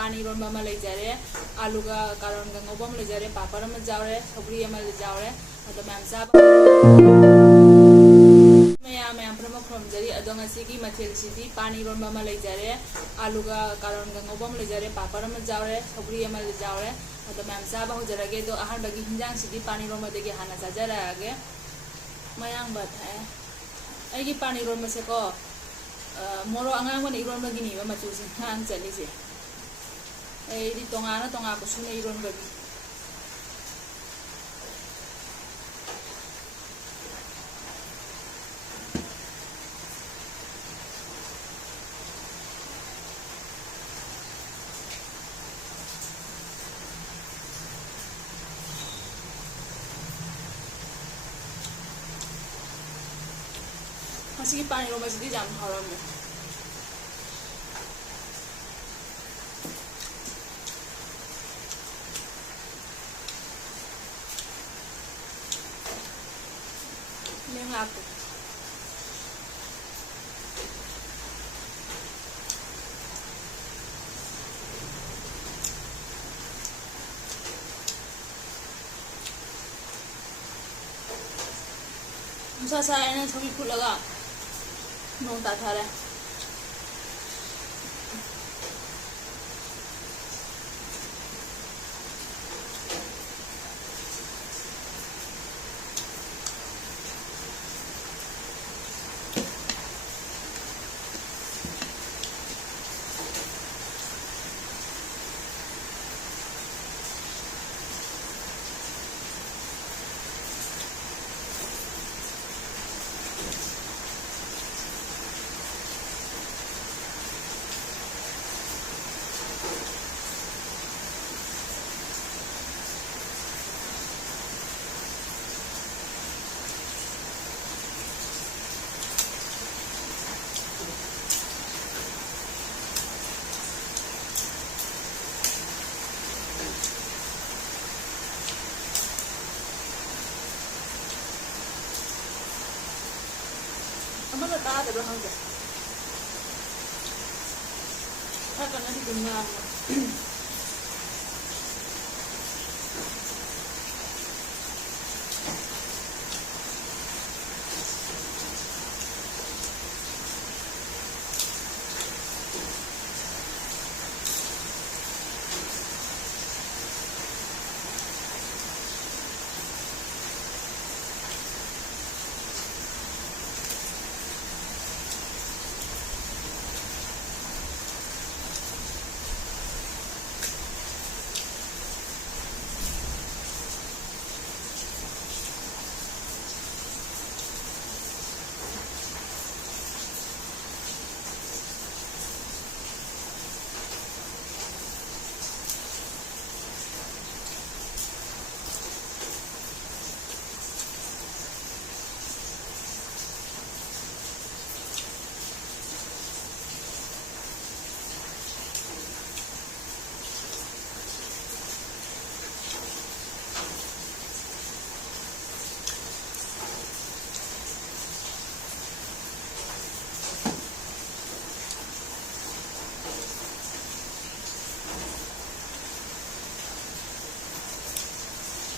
पानी इरोनबा अमा लेजारे आलूगा कारोनगा ngौबा अमा लेजारे पापड़ अमा जावरे सब्री अमा जावरे अदो मैम चाबा मैम प्रमुख खमजरी अदो ngasiगी मथेल सिदी पानी इरोनबा अमा लेजारे आलूगा कारोनगा ngौबा अमा लेजारे पापड़ अमा जावरे सब्री अमा जावरे अदो मैम चाबा होजरगे दो अहनबगी हिंजांग सिदी पानी इरोनबा देगे हाना चाजरागे मयांग बाथाय अगी पानी इरोनबा से को मोरो अंगांग वन इरोन बगिनी बा मचू से हांग चली से एदी तोंगाना तोंगा को सुने इरोन बगी masih panik rumah sini jam haram ini aku masa saya ini sambil pulang nong tak thare mana tak ada orang je. Apa nanti dengar.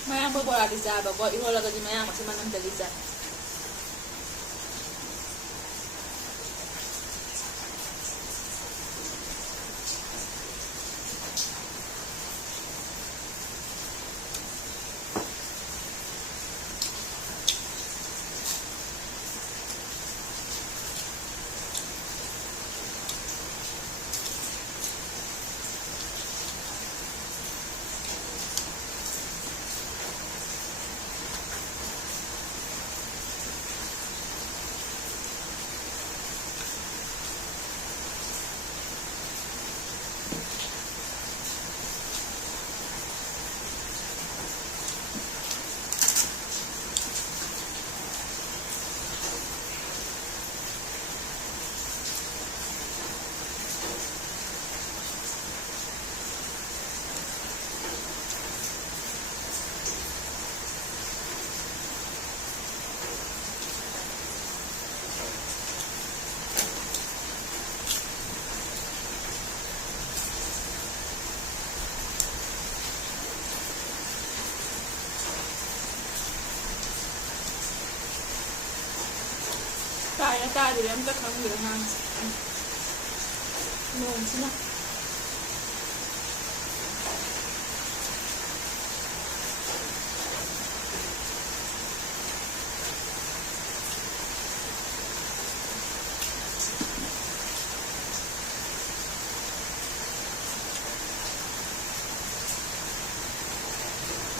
Mayang bola di sana, bawa ihola lagi mayang masih mana dari sana. ꯇꯥꯏꯔ ꯇꯥꯗ꯭ꯔꯦ ꯑꯝꯇ ꯈꯪꯗ꯭ꯔꯦ ꯉꯥꯡꯁꯦ ꯅꯣꯡꯁꯤꯅ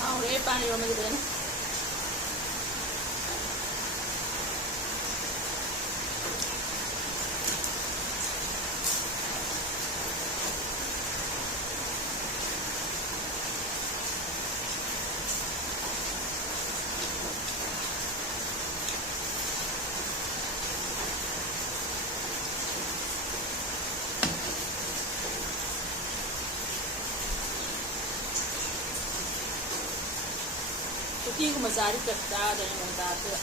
ꯍꯥꯎꯔꯦ ꯄꯥꯟ ꯏꯔꯣꯟꯕꯁꯦ ꯐꯖꯅ utíguma zari kakta da yin da ta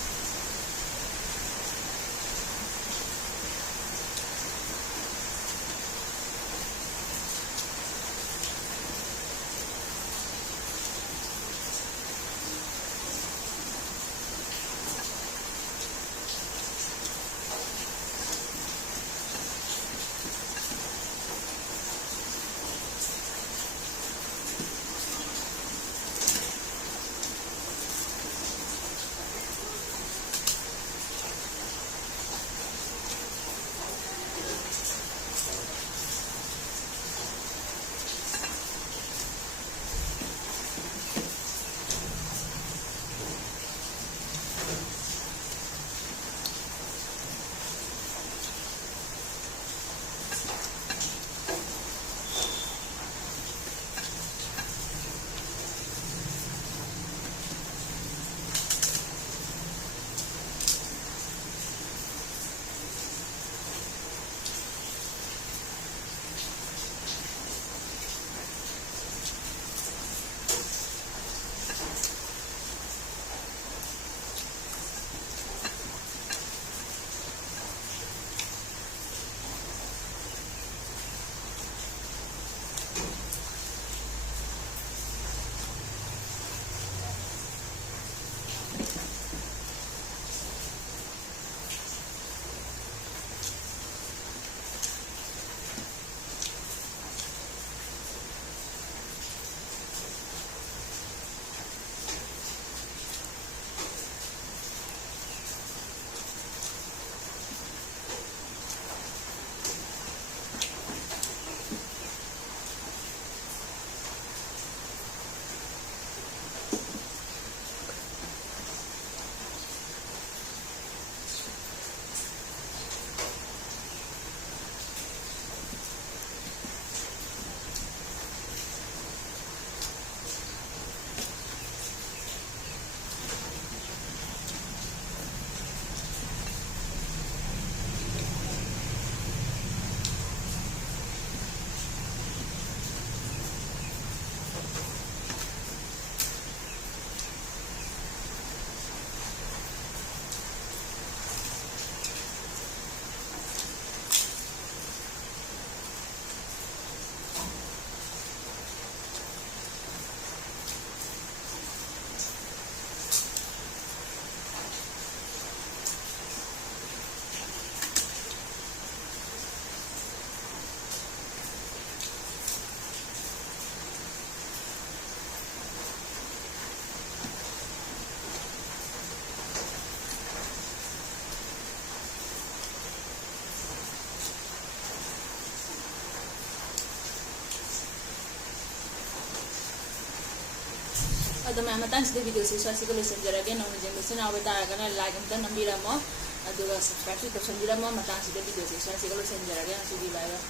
ꯑꯗꯣ ꯃꯌꯥꯝ ꯃꯇꯥꯡꯁꯤꯗ ꯚꯤꯗꯤꯑꯣꯁꯤ ꯁ꯭ꯋꯥꯏꯁꯤꯒ ꯂꯣꯏꯁꯤꯟꯖꯔꯒꯦ ꯅꯧꯅ ꯌꯦꯡꯕꯁꯤꯅ ꯑꯣꯏꯕ ꯇꯥꯔꯒꯅ ꯂꯥꯏꯛ ꯑꯃꯇ ꯅꯝꯕꯤꯔꯝꯃꯣ ꯑꯗꯨꯒ ꯁꯕꯁꯀ꯭ꯔꯥꯏꯕꯁꯨ ꯇꯧꯁꯟꯕꯤꯔꯝꯃꯣ ꯃꯇꯥꯡꯁꯤꯗ ꯚꯤꯗꯤꯑꯣꯁꯤ ꯁ꯭ꯋꯥꯏꯁꯤꯒ ꯂꯣꯏꯁꯤꯟꯖꯔꯒꯦ ꯉꯁꯤꯗꯤ ꯕꯥꯏ ꯕꯥꯏ